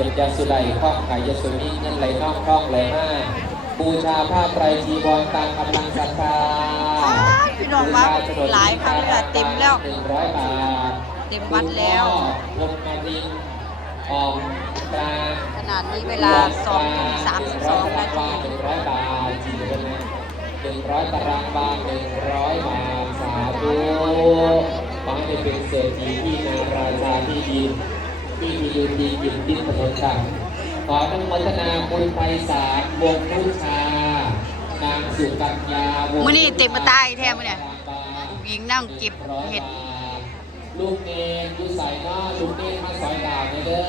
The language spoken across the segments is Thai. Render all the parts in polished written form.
ก็บยาสุไลข้องขายยาสุนีเงินไหลนอกคล่องไหลมากบูชาผ้าไตรจีวรตามกำลังศรัทธาพี่น้องมาหลายครั้งแล้วเต็มแล้ว100 บาทเต็มวัดแล้วลงมาดินออกกลาง ขนาดนี้เวลา2:32 นาที100 บาทจีบนะ100 ตารางวา100 บาทสาธุขอให้เป็นเศรษฐีที่นาราชาที่ดินที่มีดูดีกินดินถนนกันขออนุโมทนาคุณไพศาลวงศ์พุชานางสุกัญญาวงศ์ มื้อนี้เต็มมาตายแท้มื้อเนี่ยหญิงนั่งเก็บเห็ดลูกเนรดูใส่เนาะลูกเนรมาสอยดาวเด้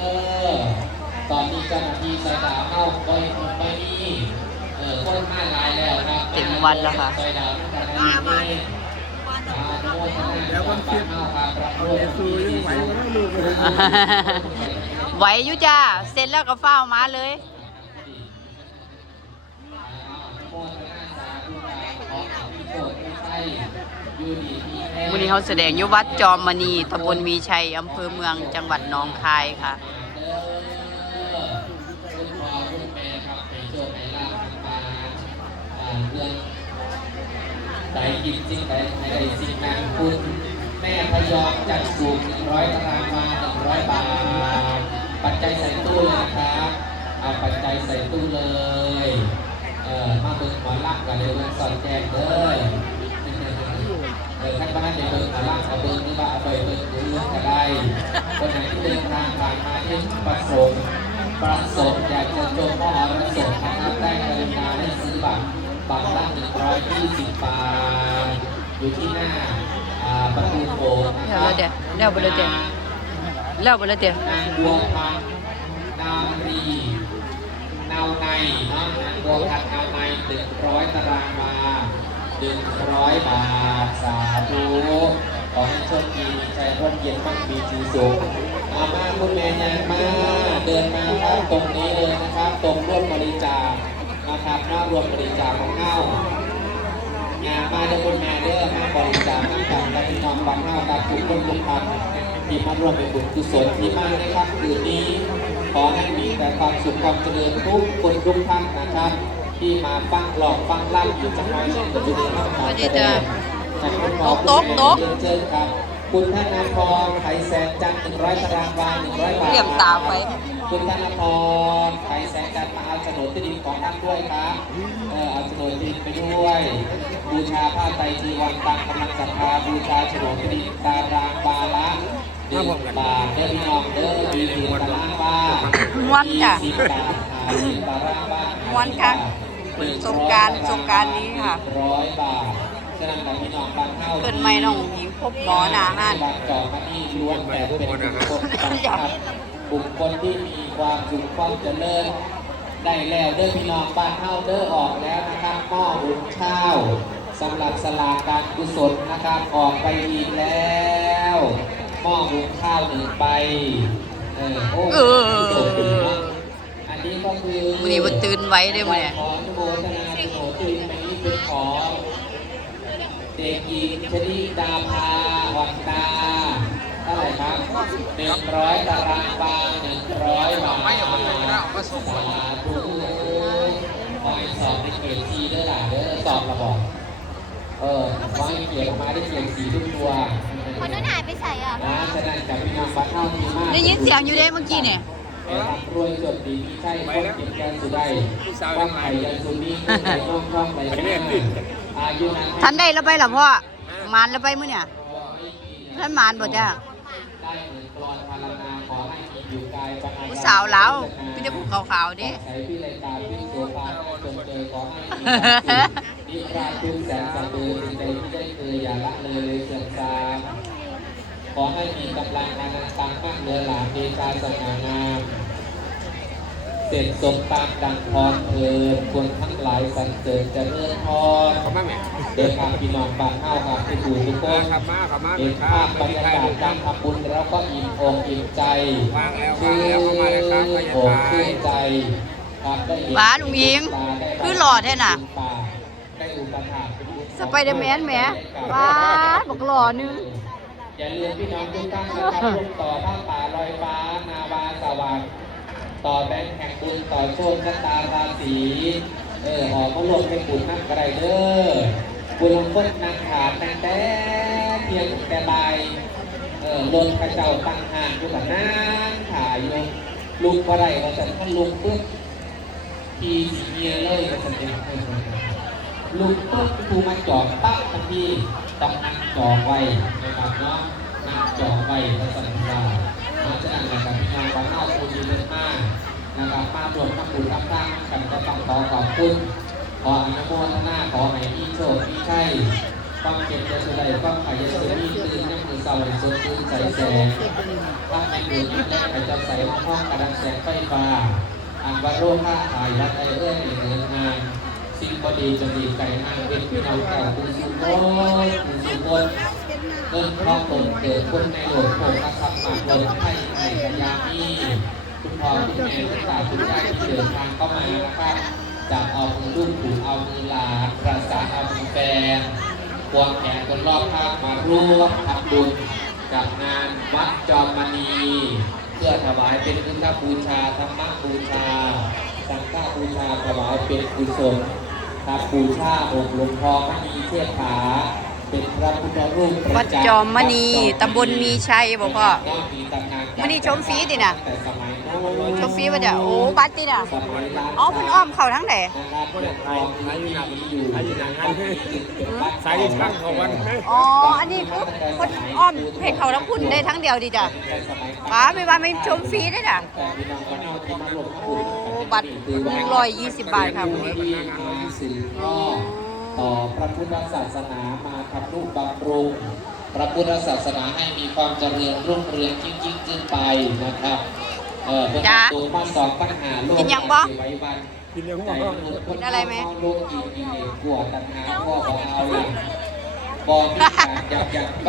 อตอนนี้เจ้าหน้าที่สอยดาวเข้าไปนี่คนมาหลายแล้วครับเต็มวันแล้วค่ะแล้ววันคิดสูยังไหวก็ต้องดูเลยไหวอยู่จ้าเสร็จแล้วก็เฝ้ามาเลยวันนี้เขาแสดงอยู่วัดจอมมณีตำบลมีชัยอำเภอเมืองจังหวัดหนองคายค่ะใดกินสิ่งใดใดสิ่งนั้นคุณแม่พยอมจัดสูง100 ตารางวา100 บาทปัจจัยใส่ตู้เลยนะครับเอาปัจจัยใส่ตู้เลยมาเบิ่งหมอลักกันเลยมันสอนแจกเลยท่านบ้านในเบิ่งหมอลักกับเบิ่งนี่ว่าเอาไปเบิ่งดูเรื่องกันได้คนไหนที่เดินทางผ่านมาที่ประสงค์อยากจะชมมหรสพนะครับได้กรุณาได้ซื้อบัตรละ120 บาทอยู่ที่หน้าประตูโบสถ์นะครับแล้วไปเลยเดี๋ยวนางบัวพันนาวรีนาวในนางบัวพันนาวใน100 ตารางวา100 บาทสาธุขอให้โชคดีใจร่มเย็นมั่งมีสีสุขมาคุณแม่ยังมาเดินมาครับตรงนี้เลยนะครับตรงร่วมบริจาคนะครับมารวมบริจาคของเงางานมาเด้อคุณแม่เด้อมาบริจาคน้ำตาลและพี่น้องบังเงากับทุกคนทุกท่านที่มาร่วมเป็นบุญกุศลที่มาในค่ำคืนนี้ขอให้มีแต่ความสุขความเจริญทุกคนทุกท่านนะครับที่มาฟังหลอกฟังล่ำอยู่จังหวัดเชียงรายนะครับตกเชิญครับคุณธนาพรไขแสงจันทร์100 ตารางวา100 บาทเรียมตาไปคุณธนาพรไขแสงจันทร์มาเอาโฉนดที่ดินของท่านด้วยครับเอาโฉนดที่ดินไปด้วยบูชาผ้าไตรจีวรตามกำลังศรัทธาบูชาโฉนดที่ดินตารางวาละ1 บาทเด้อพี่น้องเด้อมีสิบตารางวา20 บาท50 ตารางวาม้วนค่ะสงกรานต์นี้ค่ะ100 บาทเกิดไม่น้องหญิงพบหมอหนาหันจอมานี่ล้วนแต่เป็นบุคคลที่มีความสุขความเจริญได้แล้วเด้อพี่น้องบ้านเฮาเด้อออกแล้วนะครับหม้อหุงข้าวสำหรับสลากการกุศลนะครับออกไปอีกแล้วหม้อหุงข้าว1 ใบอันนี้ก็คือวันนี้มันตื่นไว้ด้วยมั้ยขออนุโมทนาโฉนดที่ดินนี้เป็นของเด็กหญิงชนิดาภาวังตาเท่าไหร่ครับ100 ตารางวา100 บาทสาธุขอให้สอบในเกรด4ด้วยล่ะเด้อสอบระบอกขอให้เกียรติมาได้เกรด4ทุกตัวคนนั้นหายไปใส่อ่ะฉะนั้นกับพี่น้องบ้านเฮาที่มากได้ยินเสียงอยู่เด้เมื่อกี้เนี่ยรวยจดดีมีใช่คนกินแกงสุได้ว่างไข่ยันสุนีขึ้นไปน้องท่องไปอายุท่านได้แล้วไปหรอพ่อมานแล้วไปมื้อเนี่ยท่านมานบ่จ้าผู้สาวแล้วพี่จะผูกขาวๆดินิราชคุณแสนสะเบือสิ่งใดที่ได้เคยอย่าละเลยเสื่อมทรามขอให้มีกำลังงานตังมากเหลือหลานเดชาสง่างามเสร็จสมตามดังพรเถิดควรทั้งหลายสรรเสริญเจริญพรเด็กข้าพี่น้องบ้านเฮาครับที่อยู่ทุกคนเห็นภาพบรรยากาศการทำบุญแล้วก็อิ่มอกอิ่มใจชื่นอกชื่นใจว้าลุงยิงคือหล่อแท้น่ะสไปเดอร์แมนแหมว้าบอกหล่อนึงอย่าลืมพี่น้องทุกท่านนะครับร่วมต่อผ้าป่าลอยฟ้านาวาสวัสดิ์ ต่อแบงค์แห่งบุญต่อโชคชะตาราศีออกมาลงเป็นบุญนั่งกระไดเด้อบุญคนนางขาดแต่เพียงแต่ใบรถกระเจ้าตั้งห่างอยู่กับนางขาอยู่ลุกกระไดเราจะท่านลุกปุ๊บทีสีเมียเลยเราจะเป็นลุกปุ๊บทูมาจอดปั๊บทันทีต้องนั่งจอไว้นะครับเนาะนั่งจอไว้พระสันติราเพราะฉะนั้นนะครับพี่น้องบ้านนอกคุณดีมากนะครับมาร่วมทำบุญทำทานกันก็ต้องขอบคุณขออนุโมทนาขอให้พี่โชคพี่ชัยความเก็บจะสุดใดความขยันสุดมีตื่นยังมือเสาร์สดตื่นใจแสงถ้าไม่ดูนี่แรกใครจะใส่ห้องกระดังแสงไฟฟ้าอันว่าโรคค่าหายวัดไอเอ้ยเดินทางสิ่งบดีจะดีไก่นางเป็นพี่น้องเก่าคุณสุโขคุณสุโขเริ่มครอบตนเกิดคนในโลกโผล่กระสับมาโลกไทยในกระยามีคุณพ่อคุณแม่คุณตาคุณยายที่เดินทางเข้ามานะครับจับเอามือลูกผูกเอามือหลานประสานเอามือแฟนควงแขนคนรอบข้างมาร่วมทำบุญกับงานวัดจอมมณีเพื่อถวายเป็นพุทธบูชาธรรมบูชาสังฆบูชาถวายเป็นกุศลครับบูชาองค์หลวงพ่อมณีเทพขาเป็นพระพุทธรูป วัดจอมมณีตำบลมีชัยบ่พ่อมื้อนี้ชมฟรีติน่ะชมฟรีบ่จ้ะโอ้บัตรติน่ะอ๋อเพิ่นอ้อมเข้าทางไหน สายช่างของวัน อ๋ออันนี้ปุ๊บเพิ่นอ้อมให้เข้าทางพุ่นได้ทั้งเดียวดิจ้ะป้าไม่ว่าไม่ชมฟรีได้จ้ะโอ้บัตร120 บาทค่ะมื้อนี้ ต่อพระพุทธศาสนามาทำรูปบำรุงพระพุทธศาสนาให้มีความเจริญรุ่งเรืองยิ่งขึ้นไปนะครับเป็นตัวมาสองปัญหาโลก กินยังบ่ ไว้วัน กินยังหัว กินอะไรไหม โลกกินกิเลสกลัวตัณหาพ่อบอกเอาละบอมีการ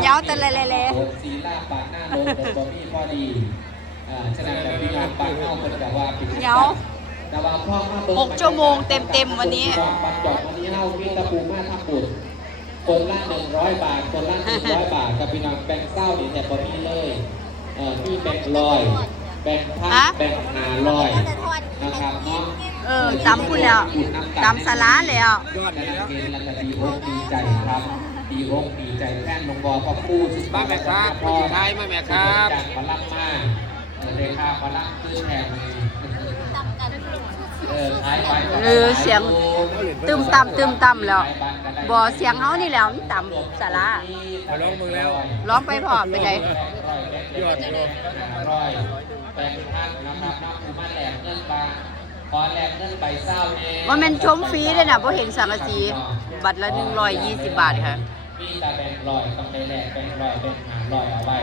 อยาก แต่เลย ศีลาปาหน้าโลกแต่บอมีพอดีฉะนั้นแต่พี่น้องปาเข้าคนกับว่าเป็น เดี๋ยว แต่ว่าพ่อมาเบิ่ง 6 ชั่วโมงเต็มวันนี้ บัตรจอดวันนี้เล่าพี่ตะปูมาทำบุญคนละ100 บาทคนละ100 บาทกับพี่น้องแบ่งเศร้านี่แต่บอมีเลยพี่แบ่ง100แบ่งพันแบ่ง500นะครับเนาะ ตำพุ่นแล้วตำสลาแล้ว ยอด และ แล้ว เกณฑ์และก็ดีอกดีใจครับดีอกดีใจแท่นหลวงพ่อพระคู่สุด มาแม่ครับ พ่อ สุดท้ายมาแม่ครับ จากพลังมาเลยค่าพลังคือแทนขายไป เสียงตึมตำแล้วบ่เสียงเฮานี่แล้วมันตำสลา มาลองมึงแล้ว ร้องไปพอเป็นไง ยอดโยม แปลงท่านนะครับนอกคือมาแหลกเงินบางขอแหลกเงินใบเศร้าเนี่ย ว่าแม่นชมฟรีเลยนะบ่เห็นสังกะสีบัตรละ120 บาทค่ะ มีแต่แบงค์ร้อยต้องไปแหลกแบงค์ร้อยแบงค์500เอาไว้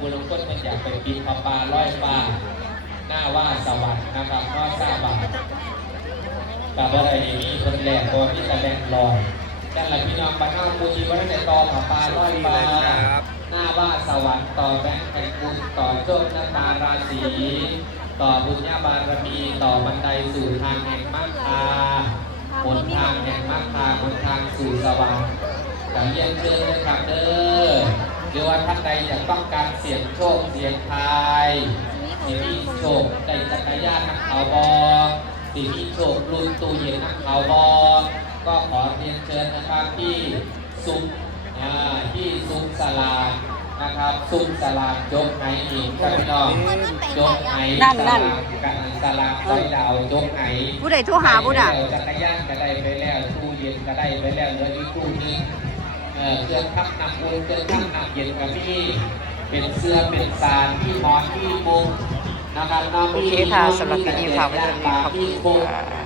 บุรุษคนมันอยากไปปีนปลา100 บาทหน้าว่าสวัสดิ์นะครับก็ทราบว่าแต่ว่าอะไรนี่มีคนแหลกตัวมีแต่แบงค์ร้อยแต่ละพี่น้องบ้านนอกปูชีว่าได้ต่อปลา100 บาทหน้าว่าสวัสดิ์ต่อแบงค์แห่งบุญต่อโชคชะตาราศีต่อบุญญาบารมีต่อบันไดสู่ทางแห่งมรรคาหนทางแห่งมรรคาหนทางสู่สวรรค์แต่เยี่ยมเชิญนะครับเด้อหรือว่าท่านใดอยากต้องการเสี่ยงโชคเสี่ยงทายที่มีโชคได้จักรยานนักเขาบอที่มีโชครุ่นตู้เย็นนักเขาบอก็ขอเรียนเชิญนะครับที่ซุ้มสลากนะครับซุ้มสลากยกไหอีกครับพี่น้องยกไห นั่น กันสลากร้อยดาวยกไห ผู้ใดโทรหาผู้น่ะ จักรยานก็ได้ไปแล้วตู้เย็นก็ได้ไปแล้วเหลืออีกตู้นึงเครื่องทับน้ำอุ่นเครื่องทับน้ำเย็นกับพี่เป็นเสื้อเป็นสารที่หมอนที่มุ้งนะครับน้อง โอเคค่ะสำหรับคลิปนี้ฝากไว้เท่านี้ขอบคุณค่ะ